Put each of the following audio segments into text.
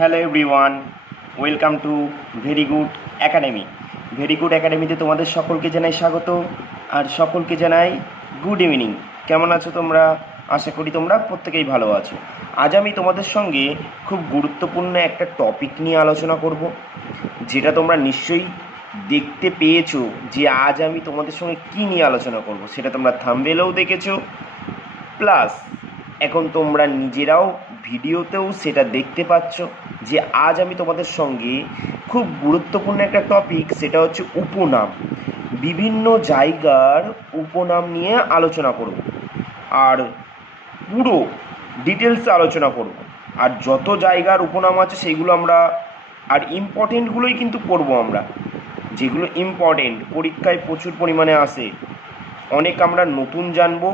Hello everyone, welcome to very good academy. Very good একাডেমিতে তোমাদের সকলকে জানাই স্বাগত, আর সকলকে জানাই গুড ইভিনিং। কেমন আছো তোমরা? আশা করি তোমরা প্রত্যেকেই ভালো আছো। আজ আমি তোমাদের সঙ্গে খুব গুরুত্বপূর্ণ একটা টপিক নিয়ে আলোচনা করব, যেটা তোমরা নিশ্চয়ই দেখতে পেয়েছো যে আজ আমি তোমাদের সঙ্গে কী নিয়ে আলোচনা করব। সেটা তোমরা থাম্বনেলেও দেখেছো, প্লাস এখন তোমরা নিজেরাও ভিডিওতেও সেটা দেখতে পাচ্ছ যে আজ আমি তোমাদের সঙ্গে খুব গুরুত্বপূর্ণ একটা টপিক, সেটা হচ্ছে উপনাম। বিভিন্ন জায়গার উপনাম নিয়ে আলোচনা করব, আর পুরো ডিটেলসে আলোচনা করব। আর যত জায়গার উপনাম আছে সেইগুলো আমরা, আর ইম্পর্টেন্টগুলোই কিন্তু করব আমরা, যেগুলো ইম্পর্টেন্ট পরীক্ষায় প্রচুর পরিমাণে আসে। অনেক আমরা নতুন জানবো,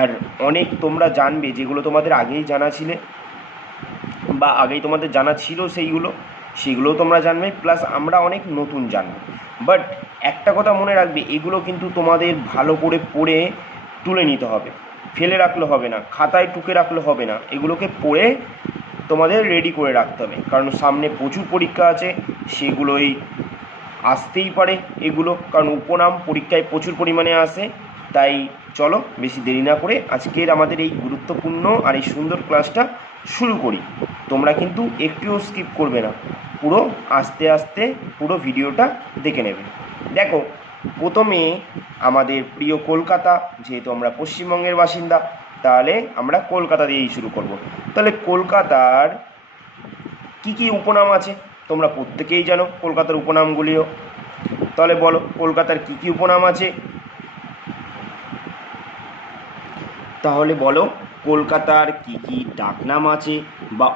আর অনেক তোমরা জানবে যেগুলো তোমাদের আগেই জানা ছিলে বা আগেই তোমাদের জানা ছিল, সেগুলোও তোমরা জানবে, প্লাস আমরা অনেক নতুন জানবো। বাট একটা কথা মনে রাখবে, এগুলো কিন্তু তোমাদের ভালো করে পড়ে তুলে নিতে হবে, ফেলে রাখলে হবে না, খাতায় টুকে রাখলে হবে না, এগুলোকে পড়ে তোমাদের রেডি করে রাখতে হবে, কারণ সামনে প্রচুর পরীক্ষা আছে, সেগুলোই আসতেই পারে এগুলো, কারণ উপনাম পরীক্ষায় প্রচুর পরিমাণে আসে। তাই চলো বেশি দেরি না করে আজকের আমাদের এই গুরুত্বপূর্ণ আর এই সুন্দর ক্লাসটা শুরু করি। তোমরা কিন্তু একটুও স্কিপ করবে না, পুরো আস্তে আস্তে পুরো ভিডিওটা দেখে নেবে। দেখো, প্রথমে আমাদের প্রিয় কলকাতা, যেহেতু আমরা পশ্চিমবঙ্গের বাসিন্দা, তাহলে আমরা কলকাতা দিয়েই শুরু করব। তাহলে কলকাতার কি কি উপনাম আছে তোমরা প্রত্যেকেই জানো, কলকাতার উপনামগুলিও। তাহলে বলো, কলকাতার কি কি উপনাম আছে? তাহলে বলো, কলকাতার কি কি ডাকনাম আছে বা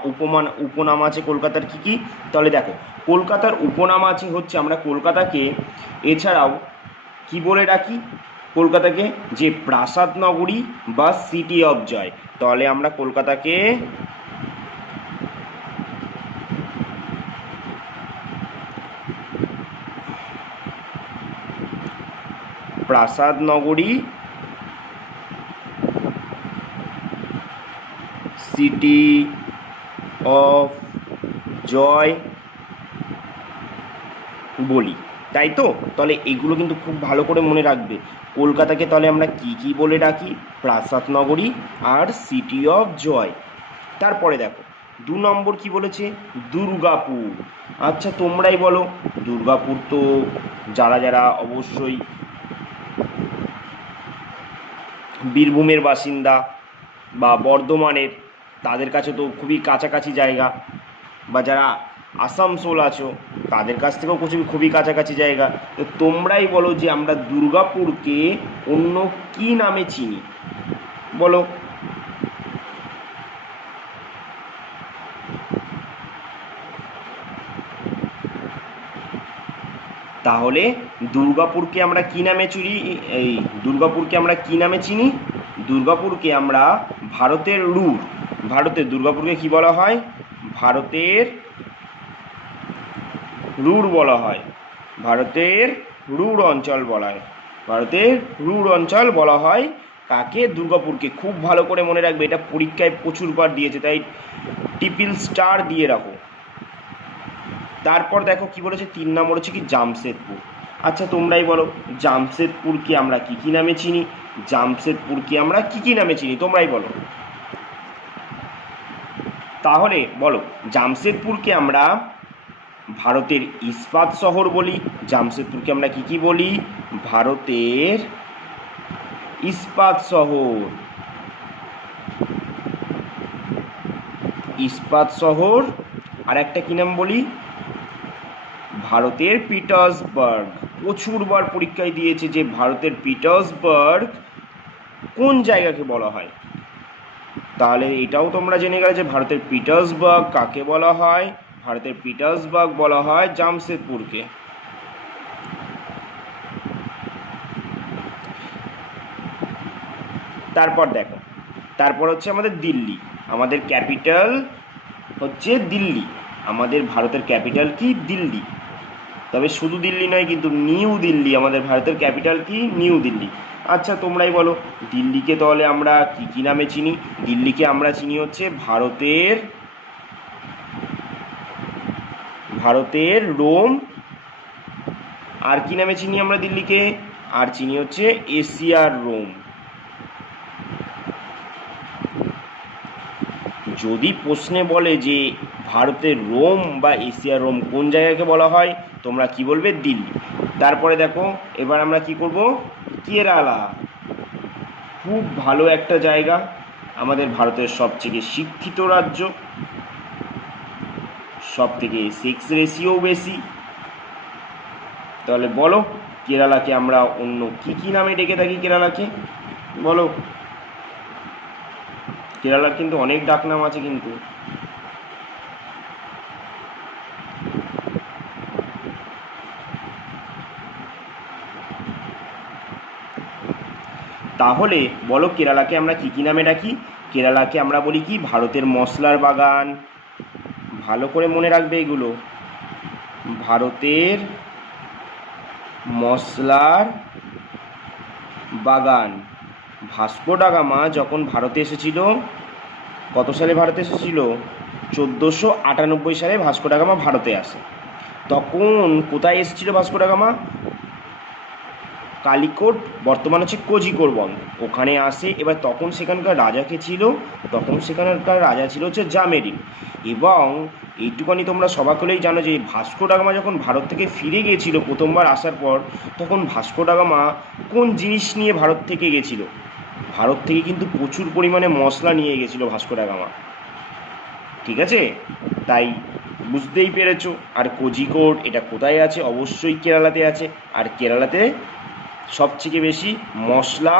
উপনাম আছে কলকাতার কি কি? তাহলে দেখো, কলকাতার উপনাম আছে হচ্ছে, আমরা কলকাতাকে এছাড়াও কি বলে ডাকি? কলকাতাকে যে প্রাসাদ নগরী বা সিটি অফ জয়। তাহলে আমরা কলকাতাকে প্রাসাদ নগরী, সিটি অফ জয় বলি, তাই তো? তাহলে এগুলো কিন্তু খুব ভালো করে মনে রাখবে। কলকাতাকে তাহলে আমরা কি কি বলে ডাকি? প্রাসাদ নগরী আর সিটি অফ জয়। তারপরে দেখো, 2 নম্বর কি বলেছে? দুর্গাপুর। আচ্ছা তোমরাই বলো, দুর্গাপুর তো যারা যারা অবশ্যই বীরভূমের বাসিন্দা বা বর্ধমানের, তাদের কাছে তো খুবই কাছাকাছি জায়গা, বা যারা আসানসোল আছো তাদের কাছ থেকেও খুবই কাছাকাছি জায়গা। তো তোমরাই বলো যে আমরা দুর্গাপুরকে অন্য কি নামে চিনি, বলো। তাহলে দুর্গাপুরকে আমরা কি নামে চিনি? এই দুর্গাপুরকে আমরা কি নামে চিনি? দুর্গাপুরকে আমরা ভারতের রুর, ভারতের দুর্গাপুরকে কি বলা হয়? ভারতের রুর বলা হয়, ভারতের রুর অঞ্চল বলা হয়, ভারতের রুর অঞ্চল বলা হয় কাকে? দুর্গাপুরকে। খুব ভালো করে মনে রাখবে, এটা পরীক্ষায় প্রচুরবার দিয়েছে, তাই ট্রিপল স্টার দিয়ে রাখো। তারপর দেখো কি বলেছে, 3 নম্বর হচ্ছে কি? জামশেদপুর। আচ্ছা তোমরাই বলো, জামশেদপুরকে আমরা কি কি নামে চিনি? জামশেদপুরকে আমরা কি কি নামে চিনি? তোমরাই বলো। তাহলে বলো, জামশেদপুরকে আমরা ভারতের ইস্পাত শহর বলি। জামশেদপুরকে আমরা কি কি বলি? ভারতের ইস্পাত শহর, ইস্পাত শহর। আর একটা কি নাম বলি? ভারতের পিটার্সবার্গ। প্রচুরবার পরীক্ষায় দিয়েছে যে ভারতের পিটার্সবার্গ কোন জায়গাকে বলা হয়। তাহলে এটাও তোমরা জেনে গেলে যে ভারতের পিটার্সবার্গ কাকে বলা হয়? ভারতের পিটার্সবার্গ বলা হয় জামশেদপুরকে। তারপর দেখো, তারপর হচ্ছে আমাদের দিল্লি। আমাদের ক্যাপিটাল হচ্ছে দিল্লি, আমাদের ভারতের ক্যাপিটাল কি? দিল্লি। তবে শুধু দিল্লি নয়, কিন্তু নিউ দিল্লি, আমাদের ভারতের ক্যাপিটাল কি? নিউ দিল্লি। আচ্ছা তোমরাই বলো, দিল্লিকে তাহলে আমরা কি কি নামে চিনি? দিল্লিকে আমরা চিনি হচ্ছে ভারতের ভারতের রোম। আর কি নামে চিনি আমরা দিল্লিকে? আর চিনি হচ্ছে এশিয়ার রোম। যদি প্রশ্নে বলে যে ভারতের রোম বা এশিয়ার রোম কোন জায়গাকে বলা হয়, তোমরা কি বলবে? দিল্লি। তারপরে দেখো এবার আমরা কি করব? কেরালা। খুব ভালো একটা জায়গা, আমাদের ভারতের সবথেকে শিক্ষিত রাজ্য, সব থেকে সেক্স রেশিও বেশি। তাহলে বলো কেরালাকে আমরা অন্য কি কি নামে ডেকে থাকি? কেরালাকে বলো। কেরালার কিন্তু অনেক ডাকনাম আছে কিন্তু। তাহলে বলো কেরালাকে আমরা কি কি নামে ডাকি? কেরালাকে আমরা বলি কি? ভারতের মশলার বাগান। ভালো করে মনে রাখবে এগুলো। ভারতের মশলার বাগান। ভাস্কো ডা গামা যখন ভারতে এসেছিল, কত সালে ভারতে এসেছিল? 1498 সালে ভাস্কো ডা গামা ভারতে আসে। তখন কোথায় এসেছিল ভাস্কো ডা গামা? কালিকট, বর্তমান হচ্ছে কোঝিকোড় বন্দর, ওখানে আসে। এবার তখন সেখানকার রাজা কে ছিল? তখন সেখানকার রাজা ছিল হচ্ছে জামেরিন। এবং এইটুকানি তোমরা সবাইকেই জানো যে ভাস্কো ডা গামা যখন ভারত থেকে ফিরে গিয়েছিল প্রথমবার আসার পর, তখন ভাস্কো ডা গামা কোন জিনিস নিয়ে ভারত থেকে গেছিল? ভারত থেকে কিন্তু প্রচুর পরিমাণে মশলা নিয়ে গেছিল ভাস্কো ডা গামা। ঠিক আছে, তাই বুঝতেই পেরেছো। আর কোঝিকোড এটা কোথায় আছে? অবশ্যই কেরালাতে আছে। আর কেরালাতে সবথেকে বেশি মশলা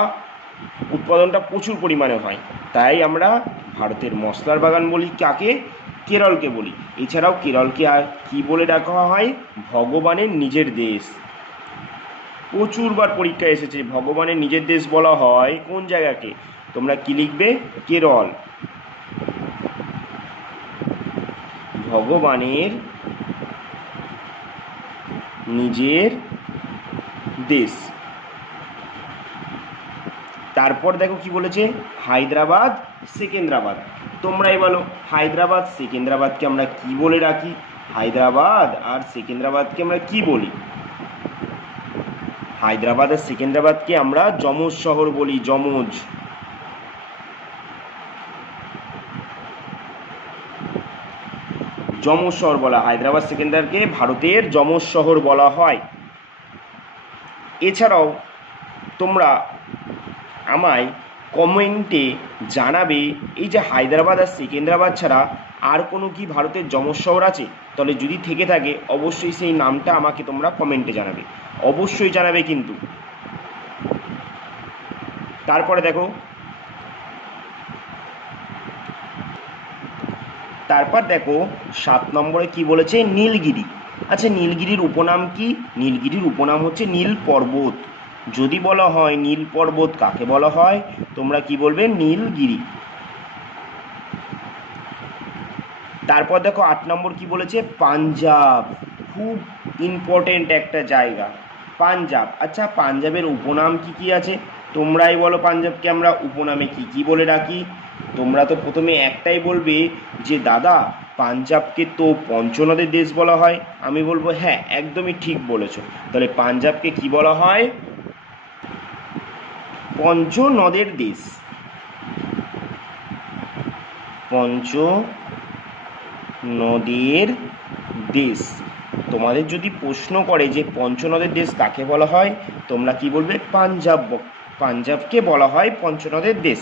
উৎপাদনটা প্রচুর পরিমাণে হয়, তাই আমরা ভারতের মশলার বাগান বলি কাকে? কেরলকে বলি। এছাড়াও কেরলকে আর কি বলে ডাকা হয়? ভগবানের নিজের দেশ। প্রচুরবার পরীক্ষায় এসেছে, ভগবানের নিজের দেশ বলা হয় কোন জায়গাকে? তোমরা কি লিখবে? কেরল। ভগবানের নিজের দেশ। তারপর দেখো কি বলেছে? হায়দ্রাবাদ, সেকেন্দ্রাবাদ। তোমরাই বলো হায়দ্রাবাদ সেকেন্দ্রাবাদকে আমরা কি বলে রাখি? হায়দ্রাবাদ আর সেকেন্দ্রাবাদকে আমরা কি বলি? হায়দ্রাবাদ আর সেকেন্দ্রাবাদকে আমরা যমজ শহর বলি, যমজ। যমজ শহর বলা, হায়দ্রাবাদ সেকেন্দ্রাকে ভারতের যমজ শহর বলা হয়। এছাড়াও তোমরা আমায় কমেন্টে জানাবে এই যে হায়দ্রাবাদ আর সেকেন্দ্রাবাদ ছাড়া আর কোনো কি ভারতের যমজ শহর আছে? তাহলে যদি থেকে থাকে অবশ্যই সেই নামটা আমাকে তোমরা কমেন্টে জানাবে, অবশ্যই জানাবে কিন্তু। তারপরে দেখো, তারপর দেখো 7 নম্বরে কি বলেছে? নীলগিরি। আচ্ছা নীলগিরির উপনাম কি? নীলগিরির উপনাম হচ্ছে নীল পর্বত। যদি বলা হয় নীল পর্বত কাকে বলা হয়, তোমরা কি বলবে? নীলগিরি। তারপর দেখো 8 নম্বর কি বলেছে? পাঞ্জাব। খুব ইম্পর্টেন্ট একটা জায়গা পাঞ্জাব। আচ্ছা পাঞ্জাবের উপনাম কি কি আছে? তোমরাই বলো পাঞ্জাবকে আমরা উপনামে কি কি বলে ডাকি? তোমরা তো প্রথমে একটাই বলবে যে দাদা পাঞ্জাবকে তো পঞ্চনদের দেশ বলা হয়। আমি বলবো হ্যাঁ একদমই ঠিক বলেছো। তাহলে পাঞ্জাবকে কি বলা হয়? পঞ্চনদের দেশ। পঞ্চ নদের দেশ। তোমাদের যদি প্রশ্ন করে যে পঞ্চনদের দেশ কাকে বলা হয়, তোমরা কি বলবে? পাঞ্জাব। পাঞ্জাবকে বলা হয় পঞ্চনদের দেশ।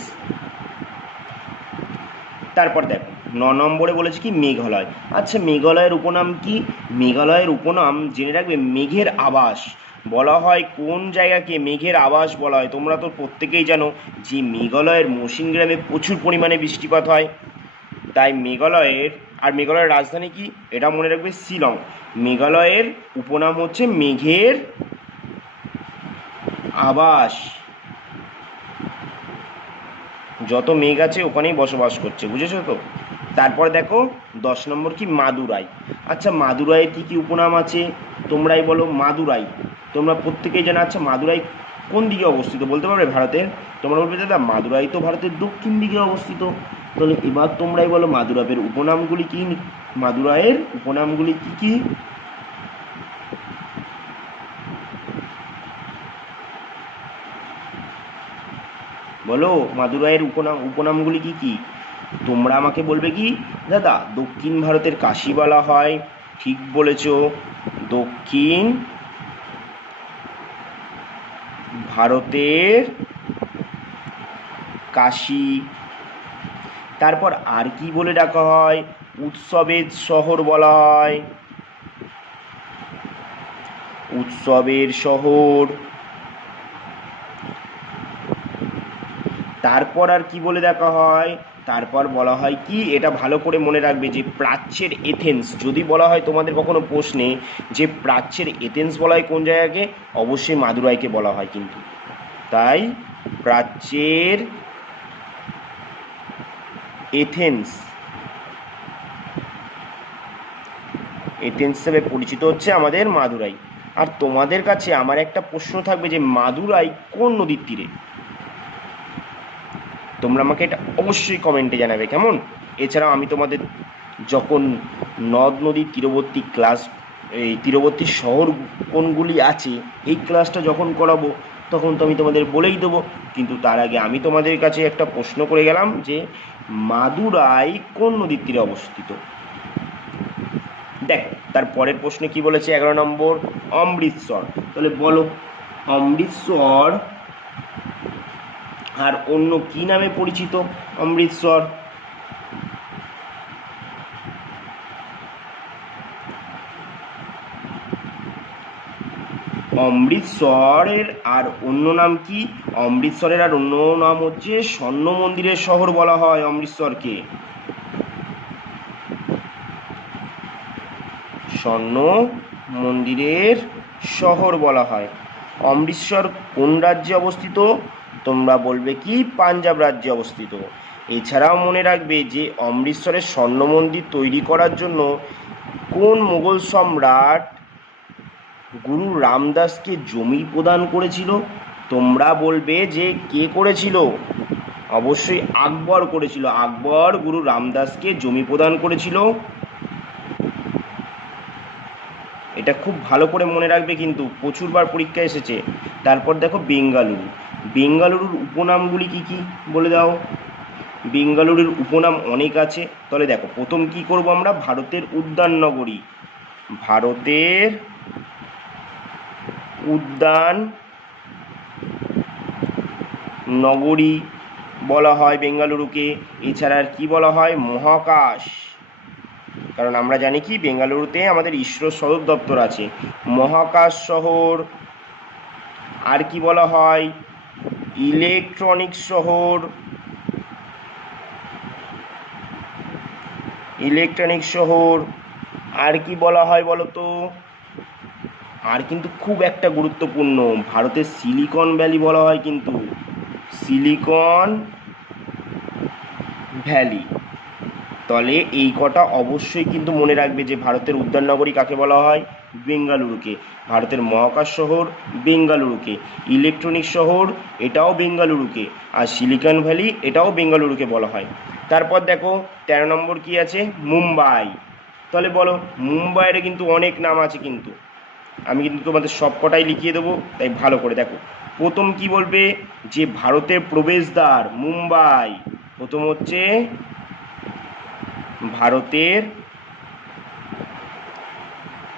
তারপর দেখো 9 নম্বরে বলেছে কি? মেঘালয়। আচ্ছা মেঘালয়ের উপনাম কি? মেঘালয়ের উপনাম জেনে রাখবে মেঘের আবাস বলা হয়। কোন জায়গাকে মেঘের আবাস বলা হয়? তোমরা তো প্রত্যেকেই জানো যে মেঘালয়ের মৌসিন গ্রামে প্রচুর পরিমাণে বৃষ্টিপাত হয়, তাই মেঘালয়ের, আর মেঘালয়ের রাজধানী কি? এটা মনে রাখবে শিলং। মেঘালয়ের উপনাম হচ্ছে মেঘের আবাস। যত মেঘ আছে ওখানেই বসবাস করছে, বুঝেছো তো? তারপর দেখো 10 নম্বর কি? মাদুরাই। আচ্ছা মাদুরাইয়ের কী কী উপনাম আছে? তোমরাই বলো। মাদুরাই তোমরা প্রত্যেকেই জানো। আচ্ছা মাদুরাই কোন দিকে অবস্থিত বলতে পারবে ভারতের? তোমরা বলবে দাদা মাদুরাই তো ভারতের দক্ষিণ দিকে অবস্থিত। তাহলে এবার তোমরাই বলো মাদুরাইয়ের উপনামগুলি কী মাদুরাইয়ের উপনামগুলি কি কি? বলো, মাদুরাইয়ের উপনামগুলি কি কি? তোমরা আমাকে বলবে কি, দাদা দক্ষিণ ভারতের কাশী বলা হয়। ঠিক বলেছ, দক্ষিণ ভারতের কাশী। তারপর আর কি বলে ডাকা হয়? উৎসবের শহর বলা হয়, উৎসবের শহর। তারপর আর কি বলে দেখা হয়? তারপর বলা হয় কি, এটা ভালো করে মনে রাখবে, যে প্রাচ্যের এথেন্স যদি বলা হয় তোমাদের কখনো প্রশ্নে, যে প্রাচ্যের এথেন্স বলা হয় কোন জায়গাকে? অবশ্যই মাদুরাইকে বলা হয় কিন্তু। তাই প্রাচ্যের এথেন্স হিসেবে পরিচিত হচ্ছে আমাদের মাদুরাই। আর তোমাদের কাছে আমার একটা প্রশ্ন থাকবে, যে মাদুরাই কোন নদীর তীরে? তোমরা আমাকে এটা অবশ্যই কমেন্টে জানাবে, কেমন? এছাড়াও আমি তোমাদের যখন নদ নদীর তীরবর্তী এই তীরবর্তী শহর কোনগুলি আছে, এই ক্লাসটা যখন করাবো তখন তো আমি তোমাদের বলেই দেবো। কিন্তু তার আগে আমি তোমাদের কাছে একটা প্রশ্ন করে গেলাম, যে মাদুরাই কোন নদীর তীরে অবস্থিত? দেখো তার পরের প্রশ্নে কি বলেছে, 11 নম্বর, অমৃতসর। তাহলে বলো, অমৃতসর আর অন্য কি নামে পরিচিত? অমৃতসর অমৃতসরের আর অন্য নাম কি? অমৃতসরের আর অন্য নাম হচ্ছে স্বর্ণ মন্দিরের শহর বলা হয় অমৃতসরকে। স্বর্ণ মন্দিরের শহর বলা হয়। অমৃতসর কোন রাজ্যে অবস্থিত? তোমরা বলবে কি, পাঞ্জাব রাজ্যে অবস্থিত। এছাড়াও মনে রাখবে যে অমৃতসরের স্বর্ণ মন্দির তৈরি করার জন্য কোন মুঘল সম্রাট গুরু রামদাসকে জমি প্রদান করেছিল? তোমরা বলবে যে কে করেছিল? অবশ্যই আকবর করেছিল। আকবর গুরু রামদাসকে জমি প্রদান করেছিল। এটা খুব ভালো করে মনে রাখবে, কিন্তু প্রচুরবার পরীক্ষায় এসেছে। তারপর দেখো বেঙ্গালুরু। বেঙ্গালুরুর উপনামগুলি কি কি বলে দাও। বেঙ্গালুরুর উপনাম অনেক আছে। তাহলে দেখো, প্রথম কি করব আমরা, ভারতের উদ্যান নগরী। ভারতের উদ্যান নগরী বলা হয় বেঙ্গালুরুকে। এছাড়া আর কি বলা হয়? মহাকাশ। কারণ আমরা জানি কি, বেঙ্গালুরুতে আমাদের ইসরো সদর দপ্তর আছে। মহাকাশ শহর। আর কি বলা হয়? ইলেকট্রনিক শহর। ইলেকট্রনিক শহর। আর কি বলা হয় বলো তো? আর কিন্তু খুব একটা গুরুত্বপূর্ণ, ভারতের সিলিকন ভ্যালি বলা হয় কিন্তু, সিলিকন ভ্যালি। তাহলে এই কটা অবশ্যই কিন্তু মনে রাখবে, যে ভারতের উদ্যান নগরী কাকে বলা হয়? বেঙ্গালুরুকে। ভারতের মহাকাশ শহর বেঙ্গালুরুকে। ইলেকট্রনিক শহর এটাও বেঙ্গালুরুকে। আর সিলিকন ভ্যালি এটাও বেঙ্গালুরুকে বলা হয়। তারপর দেখো 13 নম্বর কি আছে? মুম্বাই। তাহলে বলো, মুম্বাইয়ের কিন্তু অনেক নাম আছে, কিন্তু আমি কিন্তু তোমাদের সব কটাই লিখিয়ে দেবো, তাই ভালো করে দেখো। প্রথম কি বলবে, যে ভারতের প্রবেশদ্বার মুম্বাই। প্রথম হচ্ছে ভারতের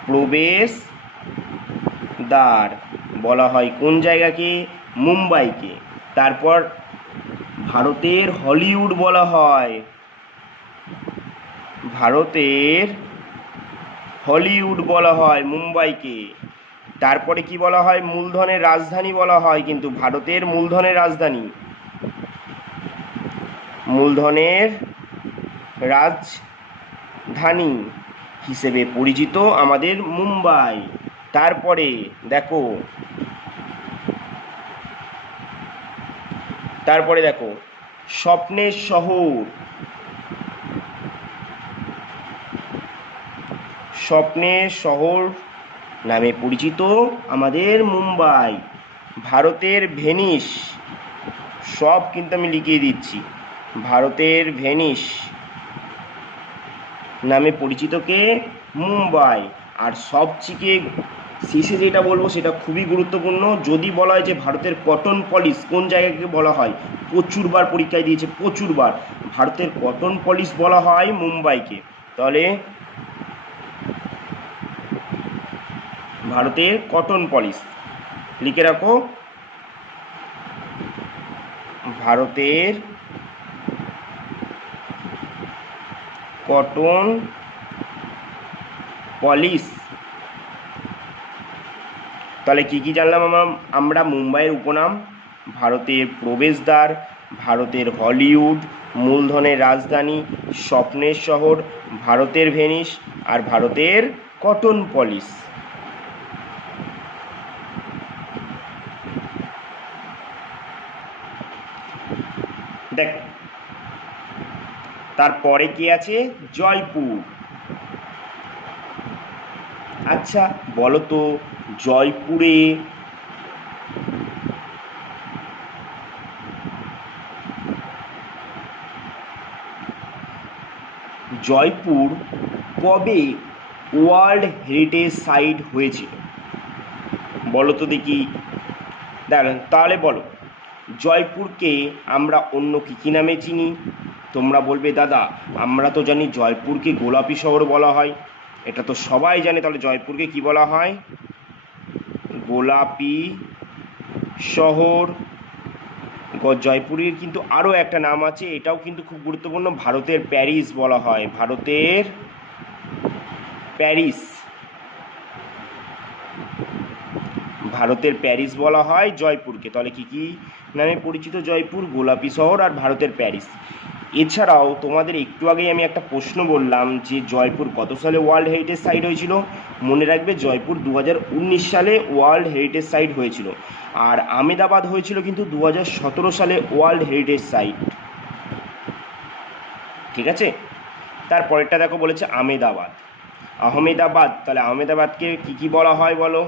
প্রবেশদ্বার বলা হয় কোন জায়গাকে? মুম্বাইকে। তারপর ভারতের হলিউড বলা হয়, ভারতের হলিউড বলা হয় মুম্বাইকে। তারপরে কি বলা হয়? মূলধনের রাজধানী বলা হয়, কিন্তু ভারতের মূলধনের রাজধানী, মূলধনের রাজধানী হিসেবে পরিচিত আমাদের মুম্বাই। তারপরে দেখো, স্বপ্নের শহর। স্বপ্নের শহর নামে পরিচিত আমাদের মুম্বাই। ভারতের ভেনিস, সব কিন্তু আমি লিখিয়ে দিচ্ছি। ভারতের ভেনিস, নামে পরিচিত কে? মুম্বাই। আর সবথেকে শেষে যেটা বলবো সেটা খুবই গুরুত্বপূর্ণ, যদি বলা হয় যে ভারতের কটন পলিশ কোন জায়গাকে বলা হয়, প্রচুরবার পরীক্ষায় দিয়েছে, প্রচুরবার, ভারতের কটন পলিশ বলা হয় মুম্বাইকে। তাহলে ভারতের কটন পলিশ লিখে রাখো, ভারতের কটন পলিশ। তাহলে কি কি জানলাম আমরা? মুম্বাইয়ের উপনাম, ভারতের প্রবেশদ্বার, ভারতের হলিউড, মূলধনের রাজধানী, স্বপ্নের শহর, ভারতের ভেনিস, আর ভারতের কটন পলিশ। দেখ, তারপরে কি আছে? জয়পুর। আচ্ছা বলো তো, জয়পুরে জয়পুর কবে ওয়ার্ল্ড হেরিটেজ সাইট হয়েছিল? বলো তো দেখি। তাহলে বলো, জয়পুরকে আমরা অন্য কী কী নামে চিনি? তোমরা বলবে দাদা আমরা তো জানি জয়পুরকে গোলাপি শহর বলা হয়, এটা তো সবাই জানে। তাহলে জয়পুরকে কি বলা হয়? গোলাপি শহর। জয়পুরের কিন্তু আরও একটা নাম আছে, এটাও কিন্তু খুব গুরুত্বপূর্ণ, ভারতের প্যারিস বলা হয়, ভারতের প্যারিস। ভারতের প্যারিস বলা হয় জয়পুরকে। তাহলে কি কি নামে পরিচিত জয়পুর? গোলাপি শহর আর ভারতের প্যারিস। এছাড়াও তোমাদের একটু আগেই আমি একটা প্রশ্ন বললাম যে জয়পুর কত সালে ওয়ার্ল্ড হেরিটেজ সাইট হয়েছিল। মনে রাখবে জয়পুর 2019 সালে ওয়ার্ল্ড হেরিটেজ সাইট হয়েছিল, আর আমেদাবাদ হয়েছিল কিন্তু 2017 সালে ওয়ার্ল্ড হেরিটেজ সাইট। ঠিক আছে, তারপরেরটা দেখো, বলেছে আমেদাবাদ। আহমেদাবাদ, তাহলে আহমেদাবাদকে কি কি বলা হয় বলো?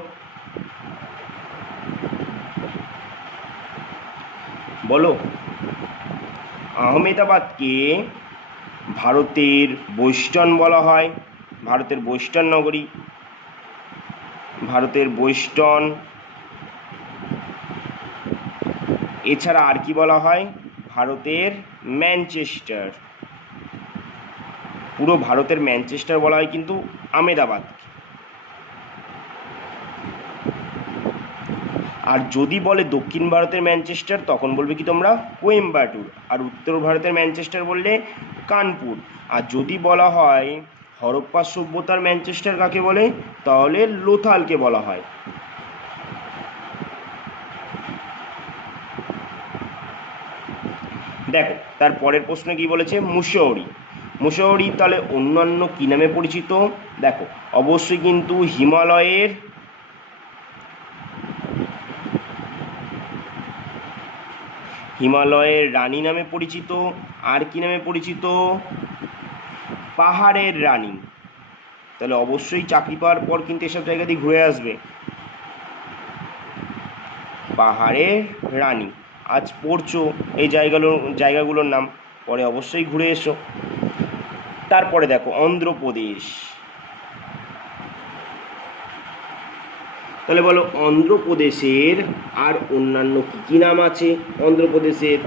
বলো। আহমেদাবাদকে ভারতের বোস্টন বলা হয়, ভারতের বোস্টন নগরী, ভারতের বোস্টন। এছাড়া আর কি বলা হয়? ভারতের ম্যানচেস্টার। পুরো ভারতের ম্যানচেস্টার বলা হয় কিন্তু আহমেদাবাদ। আর যদি বলে দক্ষিণ ভারতের ম্যানচেস্টার তখন বলবে কি তোমরা? কোয়েম্বাটুর। আর উত্তর ভারতের ম্যানচেস্টার বললে কানপুর। আর যদি বলা হয় হরপ্পা সভ্যতার ম্যানচেস্টার কাকে বলে, তাহলে লোথালকে বলা হয়। দেখো তার পরের প্রশ্ন কি বলেছে? মুসৌরি। মুসৌরি তাহলে অন্যান্য কী নামে পরিচিত? দেখো অবশ্যই কিন্তু হিমালয়ের রানী নামে পরিচিত। আর কি নামে পরিচিত? পাহাড়ের রানী। তাহলে অবশ্যই চাকরি পাওয়ার পর কিন্তু এসব জায়গা দিয়ে ঘুরে আসবে। পাহাড়ের রানী, আজ পড়ছো এই জায়গাগুলোর নাম, পরে অবশ্যই ঘুরে এসো। তারপরে দেখো অন্ধ্রপ্রদেশ। তাহলে বলো অন্ধ্রপ্রদেশের আর অন্যান্য কী কী নাম আছে? অন্ধ্রপ্রদেশের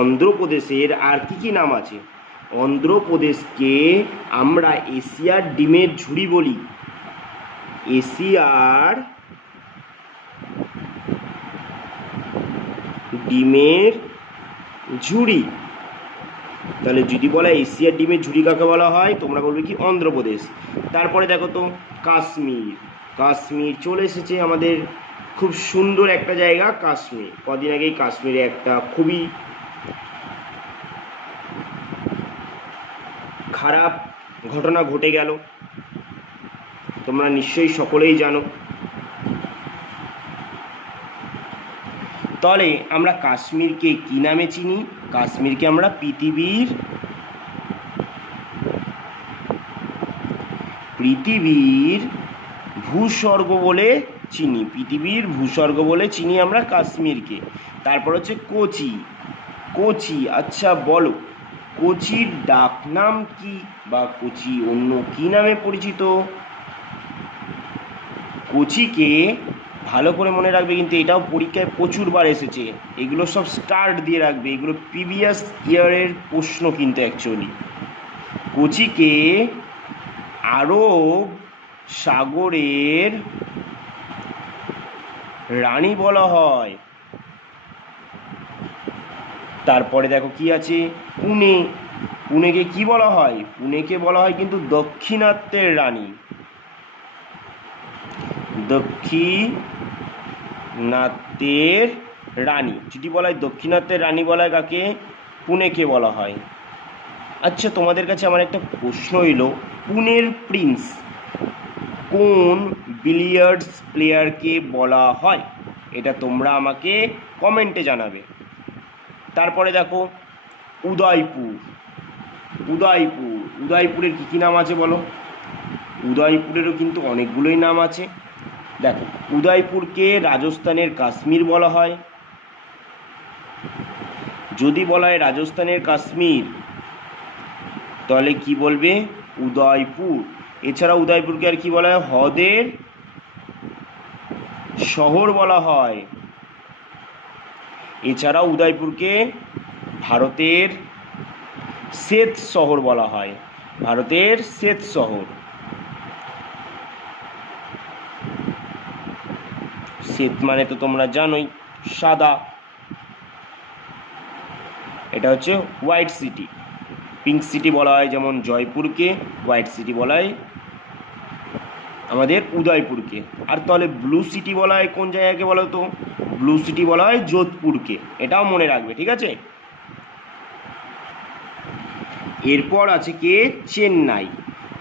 অন্ধ্রপ্রদেশের আর কি কি নাম আছে? অন্ধ্রপ্রদেশকে আমরা এশিয়ার ডিমের ঝুড়ি বলি, এশিয়ার ডিমের ঝুড়ি। তাহলে যদি বলা এশিয়ার ডিমের ঝুড়ি কাকে বলা হয়, তোমরা বলবে কি? অন্ধ্রপ্রদেশ। তারপরে দেখো তো কাশ্মীর। কাশ্মীর চলে এসেছে আমাদের, খুব সুন্দর একটা জায়গা কাশ্মীর। কদিন আগেই কাশ্মীরে একটা খুবই খারাপ ঘটনা ঘটে গেল, তোমরা নিশ্চয়ই সকলেই জানো। তাহলে আমরা কাশ্মীরকে কি নামে চিনি? কাশ্মীরকে আমরা পৃথিবীর ভূস্বর্গ বলে চিনি, পৃথিবীর ভূস্বর্গ বলে চিনি আমরা কাশ্মীরকে। তারপর হচ্ছে কোচি। কোচি, আচ্ছা বলো কোচির ডাক নাম কি, বা কোচি অন্য কি নামে পরিচিত? কোচিকে ভালো করে মনে রাখবে, কিন্তু এটাও পরীক্ষায় প্রচুরবার এসেছে, এগুলো সব স্টার্ট দিয়ে রাখবে, এগুলো প্রিভিয়াস ইয়ারের প্রশ্ন কিন্তু অ্যাকচুয়ালি। কোচিকে আরব সাগরের রানী বলা হয়। তারপরে দেখো কি আছে, পুনে। পুনেকে কি বলা হয়? পুনেকে বলা হয় কিন্তু দক্ষিণাত্যের রানী। দক্ষিণাত্যের রানী যদি বলা হয়, দক্ষিণাত্যের রানী বলা হয় কাকে? পুনেকে বলা হয়। আচ্ছা তোমাদের কাছে আমার একটা প্রশ্ন এলো, পুনের প্রিন্স কোন বিলিয়ার্ডস প্লেয়ারকে বলা হয়? এটা তোমরা আমাকে কমেন্টে জানাবে। তারপরে দেখো উদয়পুর। উদয়পুর, উদয়পুরের কী কী নাম আছে বলো? উদয়পুরেরও কিন্তু অনেকগুলোই নাম আছে। দেখো উদয়পুরকে রাজস্থানের কাশ্মীর বলা হয়। যদি বলা হয় রাজস্থানের কাশ্মীর, তাহলে কি বলবে? উদয়পুর। এছাড়া উদয়পুরকে আর কি বলা হয়? হ্রদের শহর বলা হয়। এছাড়া উদয়পুরকে ভারতের শ্বেত শহর বলা হয়। ভারতের শ্বেত শহর। শ্বেত মানে তো তোমরা জানোই সাদা, এটা হচ্ছে হোয়াইট সিটি। পিঙ্ক সিটি বলা হয় যেমন জয়পুরকে, হোয়াইট সিটি বলা হয় আমাদের উদয়পুরকে। আর তাহলে ব্লু সিটি বলা হয় কোন জায়গাকে বলো তো? ব্লু সিটি বলা হয় যোধপুরকে, এটাও মনে রাখবে, ঠিক আছে? এরপর আছে কে? চেন্নাই।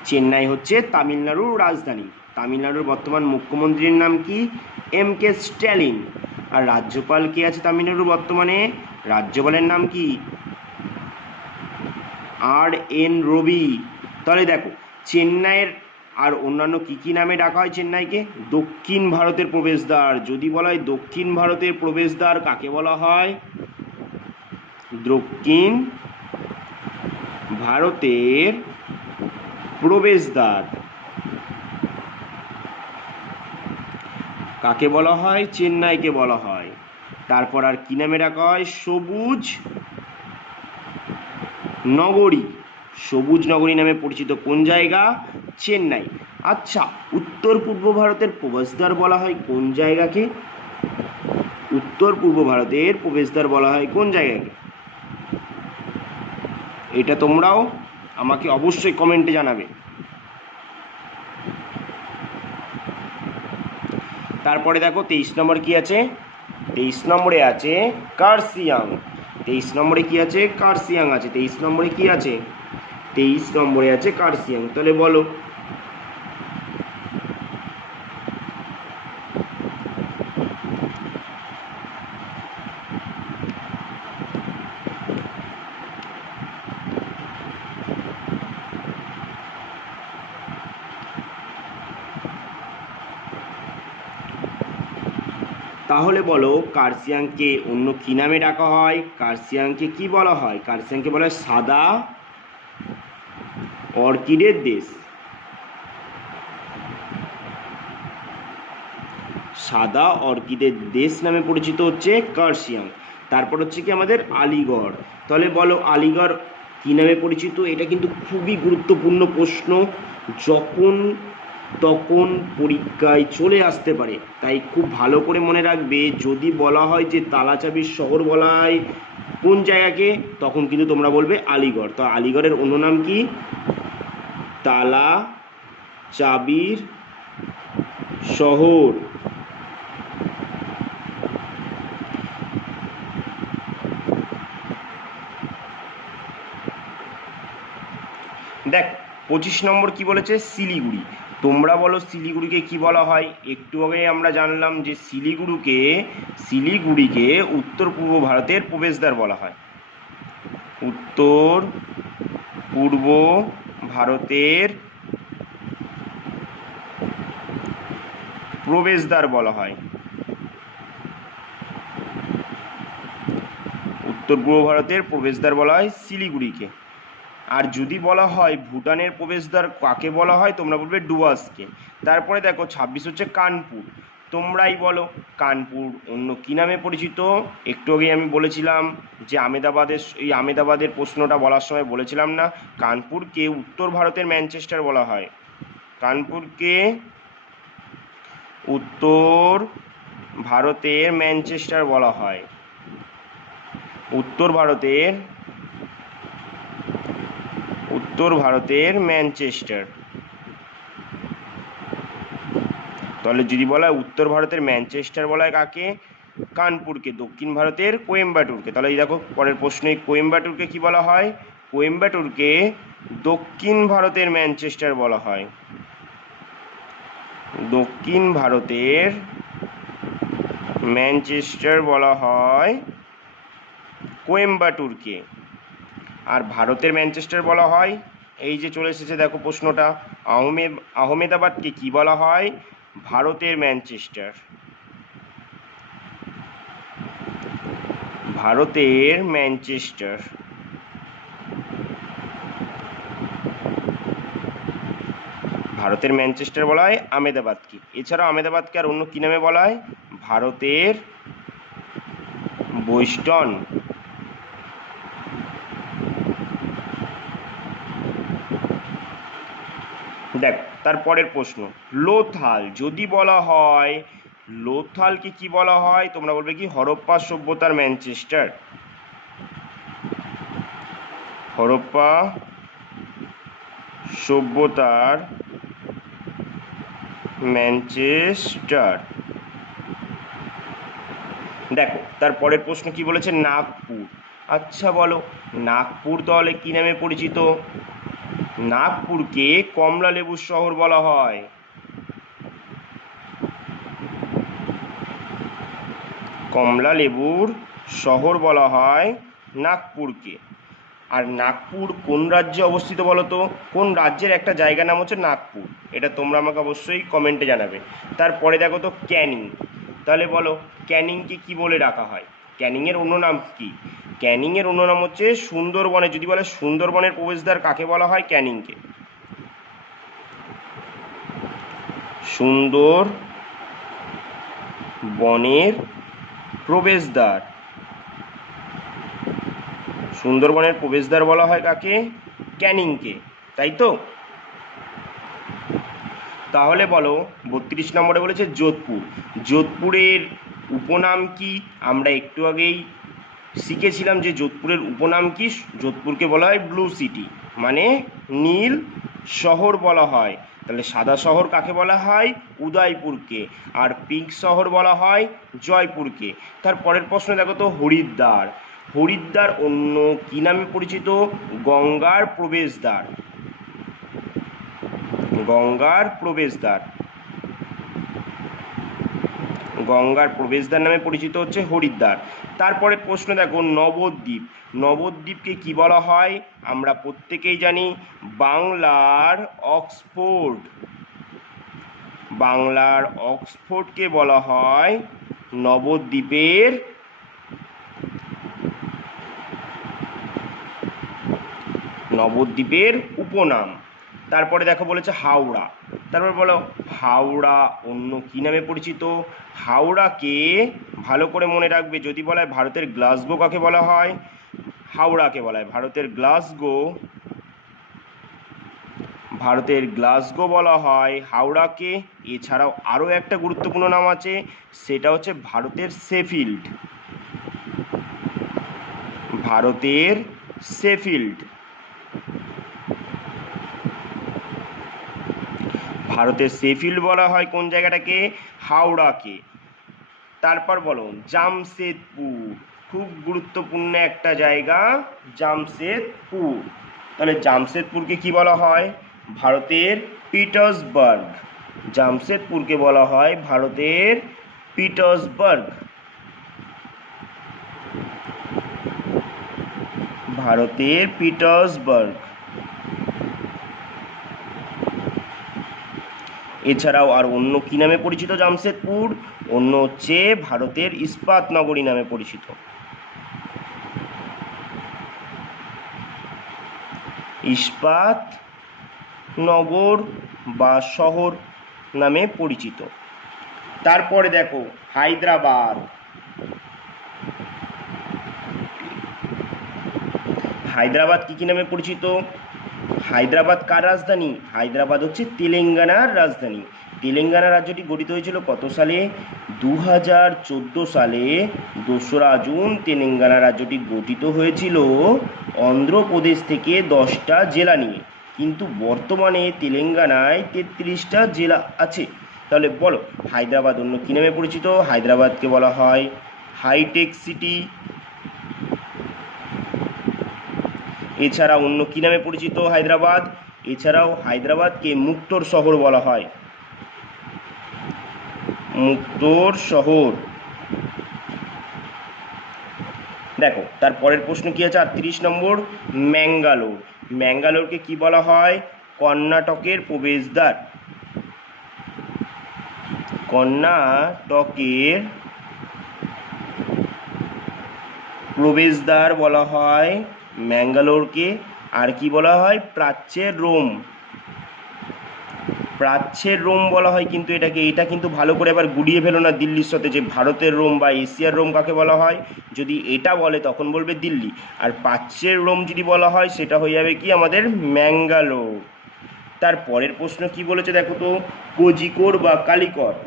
চেন্নাই হচ্ছে তামিলনাড়ুর রাজধানী। তামিলনাড়ুর বর্তমান মুখ্যমন্ত্রীর নাম কি? এম.কে. স্ট্যালিন। আর রাজ্যপাল কে আছে তামিলনাড়ুর বর্তমানে? রাজ্যপালের নাম কি? আর.এন. রবি। তাহলে দেখো চেন্নাইয়ের আর অন্যান্য কী কী নামে ডাকা হয় চেন্নাইকে? দক্ষিণ ভারতের প্রবেশদ্বার। যদি বলা হয় দক্ষিণ ভারতের প্রবেশদ্বার, কাকে বলা হয়? দক্ষিণ ভারতের প্রবেশদ্বার কাকে বলা হয়? চেন্নাইকে বলা হয়। তারপর আর কি নামে ডাকা হয়? সবুজ নগরী। সবুজ নগরী নামে পরিচিত কোন জায়গা? চেন্নাই। আচ্ছা উত্তর পূর্ব ভারতের প্রবেশদ্বার বলা হয় কোন জায়গাকে? উত্তর পূর্ব ভারতের প্রবেশদ্বার বলা হয় কোন জায়গাকে? এটা তোমরাও আমাকে অবশ্যই কমেন্টে জানাবে। তারপরে দেখো 23 নম্বর কি আছে? 23 নম্বরে আছে কার্সিয়াং। 23 নম্বরে কি আছে? কার্সিয়াং আছে। 23 নম্বরে কি আছে? 23 নম্বরে আছে কার্সিয়াং। তাহলে বলো। তাহলে বলো কার্সিয়াংকে অন্য কি নামে ডাকা হয়? কার্সিয়াংকে কি বলা হয়? কার্সিয়াংকে বলা হয় সাদা অর্কিডের দেশ। সাদা অর্কিডের দেশ নামে পরিচিত হচ্ছে কার্সিয়াং। তারপর হচ্ছে কি আমাদের আলিগড়। তাহলে বলো আলিগড় কি নামে পরিচিত? এটা কিন্তু খুবই গুরুত্বপূর্ণ প্রশ্ন, যখন তখন পরীক্ষায় চলে আসতে পারে, তাই খুব ভালো করে মনে রাখবে। যদি বলা হয় যে তালাচাবির শহর বলা হয় কোন জায়গাকে, তখন কিন্তু তোমরা বলবে আলিগড়। তো আলিগড়ের অন্য নাম কি? তালা চাবির শহর। দেখ 25 নম্বর কি বলেছে? শিলিগুড়ি। তোমরা বলো শিলিগুড়িকে কি বলা হয়? একটু আগে আমরা জানলাম যে শিলিগুড়িকে উত্তর পূর্ব ভারতের প্রবেশদ্বার বলা হয়। উত্তর পূর্ব ভারতের প্রবেশদ্বার বলা হয়। উত্তর পূর্ব ভারতের প্রবেশদ্বার বলা হয় শিলিগুড়িকে। আর যদি বলা হয় ভুটানের প্রবেশদ্বার কাকে বলা হয়, তোমরা বলবে ডুয়ার্সকে। তারপরে দেখো 26 হচ্ছে কানপুর। তোমরাই বলো কানপুর অন্য কী নামে পরিচিত। একটু আগে আমি বলেছিলাম যে আমেদাবাদের প্রশ্নটা বলার সময় বলেছিলাম না, কানপুরকে উত্তর ভারতের ম্যানচেস্টার বলা হয়। কানপুরকে উত্তর ভারতের ম্যানচেস্টার বলা হয়। উত্তর ভারতের ম্যানচেস্টার। তাহলে যদি বলা হয় উত্তর ভারতের ম্যানচেস্টার বলা হয় কাকে, কানপুরকে। দক্ষিণ ভারতের কোয়েম্বাটুরকে। তাহলে এই দেখো পরের প্রশ্নে কোয়েম্বাটুরকে কি বলা হয়, কোয়েম্বাটুরকে দক্ষিণ ভারতের ম্যানচেস্টার বলা হয়। দক্ষিণ ভারতের ম্যানচেস্টার বলা হয় কোয়েম্বাটুরকে। আর ভারতের ম্যানচেস্টার বলা হয়, এই যে চলে এসেছে দেখো প্রশ্নটা, আহমেদাবাদকে কি বলা হয়, ভারতের ম্যানচেস্টার। ভারতের ম্যানচেস্টার। ভারতের ম্যানচেস্টার বলা হয় আহমেদাবাদকে। এছাড়াও আহমেদাবাদকে আর অন্য কী নামে বলা হয়, ভারতের বোস্টন। দেখ তারপরের প্রশ্ন, লোথাল। যদি বলা হয় লোথালকে কি বলা হয়, তোমরা বলবে কি হরপ্পা সভ্যতার ম্যানচেস্টার। হরপ্পা সভ্যতার ম্যানচেস্টার। দেখো তারপরের প্রশ্ন কি বলেছে, নাগপুর। আচ্ছা বলো নাগপুর তাহলে কি নামে পরিচিত, নাগপুরকে কমলা লেবুর শহর বলা হয়। কমলা লেবুর শহর বলা হয় নাগপুরকে। আর নাগপুর কোন রাজ্যে অবস্থিত বলো তো, কোন রাজ্যের একটা জায়গার নাম হচ্ছে নাগপুর, এটা তোমরা আমাকে অবশ্যই কমেন্টে জানাবে। তারপরে দেখো তো ক্যানিং। তাহলে বলো ক্যানিংকে কি বলে ডাকা হয়, ক্যানিংয়ের অন্য নাম কি, ক্যানিংয়ের অন্য নাম হচ্ছে সুন্দরবনে। যদি বলে সুন্দরবনের প্রবেশদ্বার কাকে বলা হয়, ক্যানিংকে। সুন্দরবনের প্রবেশদ্বার। সুন্দরবনের প্রবেশদ্বার বলা হয় কাকে, ক্যানিংকে, তাই তো। তাহলে বলো 32 নম্বরে বলেছে যোধপুর। যোধপুরের উপনাম কি, আমরা একটু আগেই শিখেছিলাম যে যোধপুরের উপনাম কি, যোধপুরকে বলা হয় ব্লু সিটি, মানে নীল শহর বলা হয়। তাহলে সাদা শহর কাকে বলা হয়, উদয়পুরকে। আর পিঙ্ক শহর বলা হয় জয়পুরকে। তারপরের প্রশ্ন দেখো তো হরিদ্বার। হরিদ্বার অন্য কি নামে পরিচিত, গঙ্গার প্রবেশদ্বার। গঙ্গার প্রবেশদ্বার। গঙ্গার প্রবেশদ্বার নামে পরিচিত হচ্ছে হরিদ্বার। তারপরে প্রশ্ন দেখো নবদ্বীপ। নবদ্বীপকে কি বলা হয়, আমরা প্রত্যেকেই জানি বাংলার অক্সফোর্ড। বাংলার অক্সফোর্ডকে বলা হয় নবদ্বীপের উপনাম। তারপরে দেখো বলেছে হাওড়া। তারপর বলো হাওড়া অন্য কি নামে পরিচিত, হাওড়াকে ভালো করে মনে রাখবে, যদি বলা হয় ভারতের গ্লাসগো কাকে বলা হয়, হাওড়াকে বলা হয় ভারতের গ্লাসগো। ভারতের গ্লাসগো বলা হয় হাওড়াকে। এছাড়াও আরও একটা গুরুত্বপূর্ণ নাম আছে, সেটা হচ্ছে ভারতের শেফিল্ড। ভারতের শেফিল্ড। ভারতের শেফিল্ড বলা হয় কোন জায়গাটাকে, হাওড়াকে। তারপর বলো জামশেদপুর, খুব গুরুত্বপূর্ণ একটা জায়গা জামশেদপুর। তাহলে জামশেদপুরকে কি বলা হয়, ভারতের পিটার্সবার্গ। জামশেদপুরকে বলা হয় ভারতের পিটার্সবার্গ। ভারতের পিটার্সবার্গ। এছাড়াও আর অন্য কি নামে পরিচিত জামশেদপুর? অন্য হচ্ছে ভারতের ইস্পাত নগরী নামে পরিচিত। ইস্পাত নগর বা শহর নামে পরিচিত। তারপরে দেখো হায়দ্রাবাদ। হায়দ্রাবাদ কি নামে পরিচিত? হায়দ্রাবাদ কার রাজধানী? হায়দ্রাবাদ হচ্ছে তেলেঙ্গানার রাজধানী। তেলেঙ্গানা রাজ্যটি গঠিত হয়েছিল কত সালে? 2014 সালে 2রা জুন তেলেঙ্গানা রাজ্যটি গঠিত হয়েছিল অন্ধ্রপ্রদেশ থেকে 10টা জেলা নিয়ে, কিন্তু বর্তমানে তেলেঙ্গানায় 33টা জেলা আছে। তাহলে বলো হায়দ্রাবাদ অন্য কী নামে পরিচিত? হায়দ্রাবাদকে বলা হয় হাইটেক সিটি। এছাড়া অন্য কী নামে পরিচিত হায়দ্রাবাদ? এছাড়াও হায়দ্রাবাদকে মুক্তোর শহর বলা হয়, মুক্তোর শহর। দেখো তারপরের প্রশ্ন কি আছে 38 নম্বর, ম্যাঙ্গালোর। ম্যাঙ্গালোরকে কি বলা হয়? কর্ণাটকের প্রবেশদ্বার। কর্ণাটকের প্রবেশদ্বার বলা হয় ম্যাঙ্গালোরকে। আর কি বলা হয়? প্রাচ্যের রোম। প্রাচ্যের রোম বলা হয় কিন্তু এটাকে। এটা কিন্তু ভালো করে এবার গুলিয়ে ফেলো না দিল্লির সাথে, যে ভারতের রোম বা এশিয়ার রোম কাকে বলা হয়। যদি এটা বলে তখন বলবে দিল্লি, আর প্রাচ্যের রোম যদি বলা হয় সেটা হয়ে যাবে কি আমাদের ম্যাঙ্গালোর। তার পরের প্রশ্ন কি বলেছে দেখো তো, কোজিকোড বা কালিকট।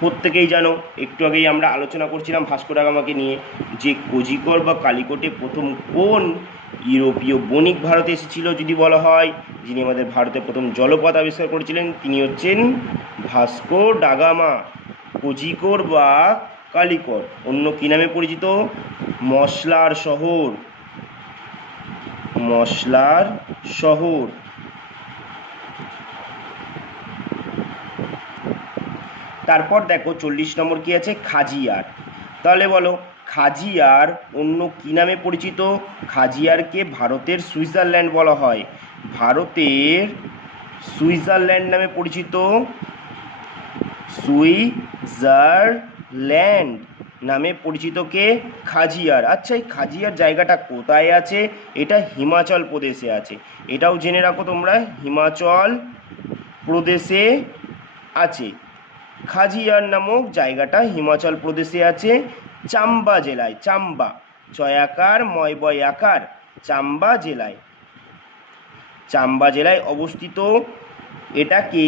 প্রত্যেকেই জানো, একটু আগেই আমরা আলোচনা করছিলাম ভাস্কো ডা গামাকে নিয়ে, যে কোজিকোড বা কালিকটে প্রথম কোন ইউরোপীয় বণিক ভারতে এসেছিল যদি বলা হয়, যিনি আমাদের ভারতে প্রথম জলপথ আবিষ্কার করেছিলেন তিনি হচ্ছেন ভাস্কো ডা গামা। কোজিকোড বা কালিকট অন্য কী নামে পরিচিত? মশলার শহর। মশলার শহর। তারপর দেখো 40 নম্বর কি আছে? খাজিয়ার। তাহলে বলো খাজিয়ার অন্য কী নামে পরিচিত? খাজিয়ারকে ভারতের সুইজারল্যান্ড বলা হয়। ভারতের সুইজারল্যান্ড নামে পরিচিত। সুইজারল্যান্ড নামে পরিচিত কে? খাজিয়ার। আচ্ছা এই খাজিয়ার জায়গাটা কোথায় আছে? এটা হিমাচল প্রদেশে আছে। এটাও জেনে রাখো তোমরা, হিমাচল প্রদেশে আছে। খাজিয়ার নামক জায়গাটা হিমাচল প্রদেশে আছে, চাম্বা জেলায়। চাম্বা, চয়াকার ময় বয় আকার, চাম্বা জেলায়। চাম্বা জেলায় অবস্থিত। এটাকে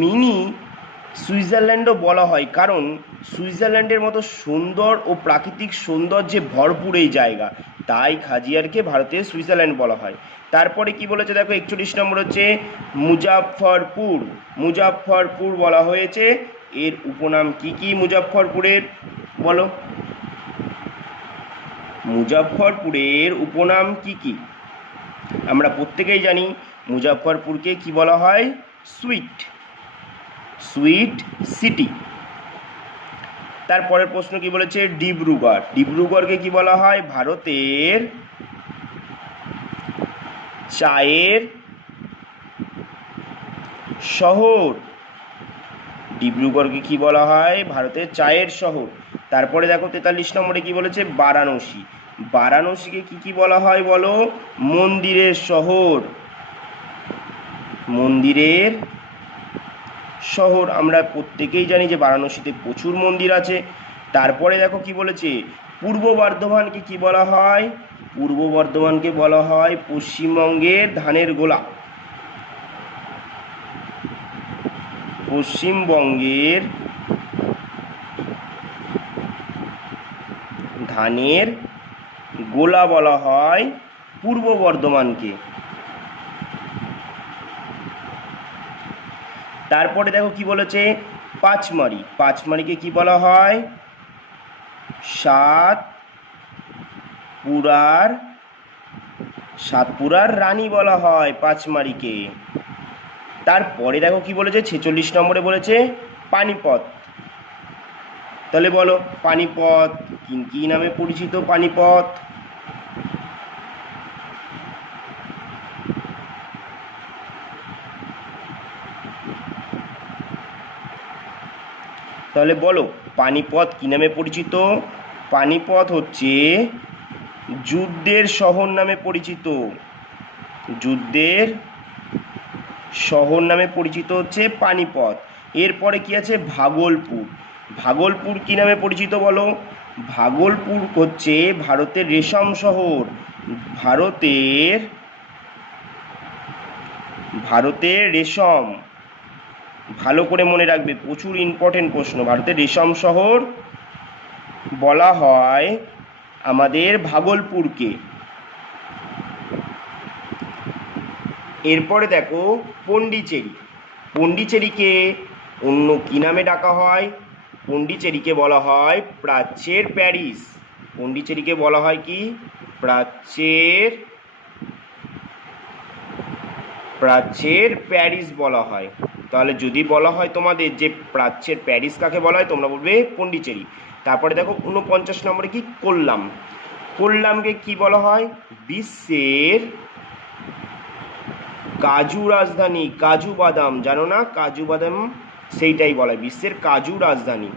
মিনি সুইজারল্যান্ডও বলা হয়, কারণ সুইজারল্যান্ডের মতো সুন্দর ও প্রাকৃতিক সৌন্দর্যে ভরপুর এই জায়গা, তাই খাজিয়ারকে ভারতের সুইজারল্যান্ড বলা হয়। তারপরে কি বলেছে দেখো 41 নম্বর হচ্ছে মুজাফফরপুর। মুজাফফরপুর বলা হয়েছে, এর উপনাম কি কি মুজাফফরপুরের বলো? মুজাফফরপুরের উপনাম কি কি? আমরা প্রত্যেকেই জানি মুজাফফরপুরকে কি বলা হয়? Sweet, sweet city. তারপরের প্রশ্ন কি বলেছে? ডিব্রুগড়। ডিব্রুগড়কে কি বলা হয়? ভারতের চায়ের শহর। ডিব্রুগড়কে কি বলা হয়? ভারতের চায়ের শহর। তারপরে দেখো 43 নম্বরে কি বলেছে? বারাণসী। বারাণসীকে কি কি বলা হয় বলো? মন্দিরের শহর। মন্দিরের শহর। আমরা প্রত্যেকেই জানি যে বারাণসীতে প্রচুর মন্দির আছে। তারপরে দেখো কি বলেছে? পূর্ব বর্ধমানকে কি বলা হয়? পূর্ব বর্ধমানকে বলা হয় পশ্চিমবঙ্গের ধানের গোলা। পশ্চিমবঙ্গের ধানের গোলা বলা হয় পূর্ব বর্ধমানকে। তারপরে দেখো কি বলেছে? পাঁচমারি। পাঁচমারিকে কি বলা হয়? সাতপুরার রানী বলা হয় পাঁচমারিকে। তারপরে দেখো কি বলেছে? 46 নম্বরে বলেছে পানিপথ। তাহলে বলো পানিপথ কি নামে পরিচিত? পানিপথ তাহলে বলো পানিপথ কী নামে পরিচিত? পানিপথ হচ্ছে যুদ্ধের শহর নামে পরিচিত। যুদ্ধের শহর নামে পরিচিত হচ্ছে পানিপথ। এরপরে কি আছে? ভাগলপুর। ভাগলপুর কি নামে পরিচিত বলো? ভাগলপুর হচ্ছে ভারতের রেশম শহর। ভারতের রেশম, ভালো করে মনে রাখবে, প্রচুর ইম্পর্টেন্ট প্রশ্ন। ভারতের রেশম শহর বলা হয় আমাদের ভাগলপুরকে। এরপরে দেখো পন্ডিচেরি। পন্ডিচেরিকে অন্য কী নামে ডাকা হয়? পন্ডিচেরিকে বলা হয় প্রাচ্যের প্যারিস। পন্ডিচেরিকে বলা হয় কি? প্রাচ্যের প্যারিস বলা হয়। তাহলে যদি বলা হয় তোমাদের যে প্রাচ্যের প্যারিস কাকে বলা হয়, তোমরা বলবে পন্ডিচেরি। তারপরে দেখো 49 নম্বরে কি? কোল্লাম। কোল্লামকে কি বলা হয়? বিশ্বের কাজু রাজধানী। কাজু বাদাম জানো না? কাজু বাদাম, সেইটাই বলা হয় বিশ্বের কাজু রাজধানী।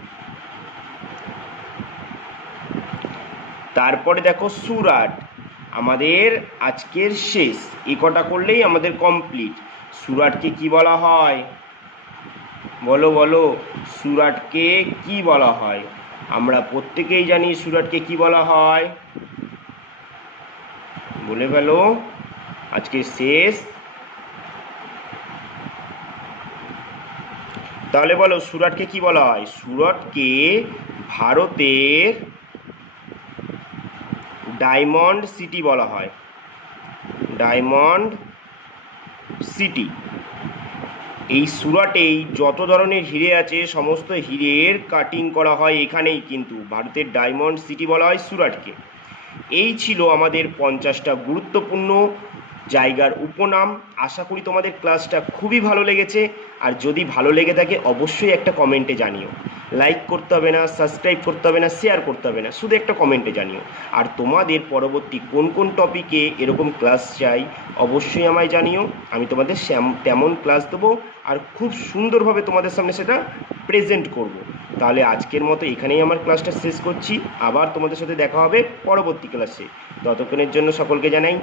তারপরে দেখো সুরাট, আমাদের আজকের শেষ। এই কটা করলেই আমাদের কমপ্লিট। সুরাটকে কি বলা হয়? বলো বলো, সুরাটকে কি বলা হয়? আমরা প্রত্যেকেই জানি সুরাটকে কি বলা হয়। বলে ফেলো, আজকে শেষ। তাহলে বলো সুরাটকে কি বলা হয়? সুরাটকে ভারতের ডায়মন্ড সিটি বলা হয়। Diamond city. এই সুরাটেই যত ধরনের হিরে আছে সমস্ত হিরের কাটিং করা হয় এখানেই, কিন্তু ভারতের ডায়মন্ড সিটি বলা হয় সুরাটকে। এই ছিল আমাদের 50টা গুরুত্বপূর্ণ জায়গার উপনাম। আশা করি তোমাদের ক্লাসটা খুবই ভালো লেগেছে। আর যদি ভালো লেগে থাকে অবশ্যই একটা কমেন্টে জানিও। লাইক করতে হবে না, সাবস্ক্রাইব করতে হবে না, শেয়ার করতে হবে না, শুধু একটা কমেন্টে জানিও। আর তোমাদের পরবর্তী কোন কোন টপিকে এরকম ক্লাস চাই অবশ্যই আমায় জানিও। আমি তোমাদের তেমন ক্লাস দেবো আর খুব সুন্দরভাবে তোমাদের সামনে সেটা প্রেজেন্ট করব। তাহলে আজকের মতো এখানেই আমার ক্লাসটা শেষ করছি। আবার তোমাদের সাথে দেখা হবে পরবর্তী ক্লাসে। ততক্ষণের জন্য সকলকে জানাই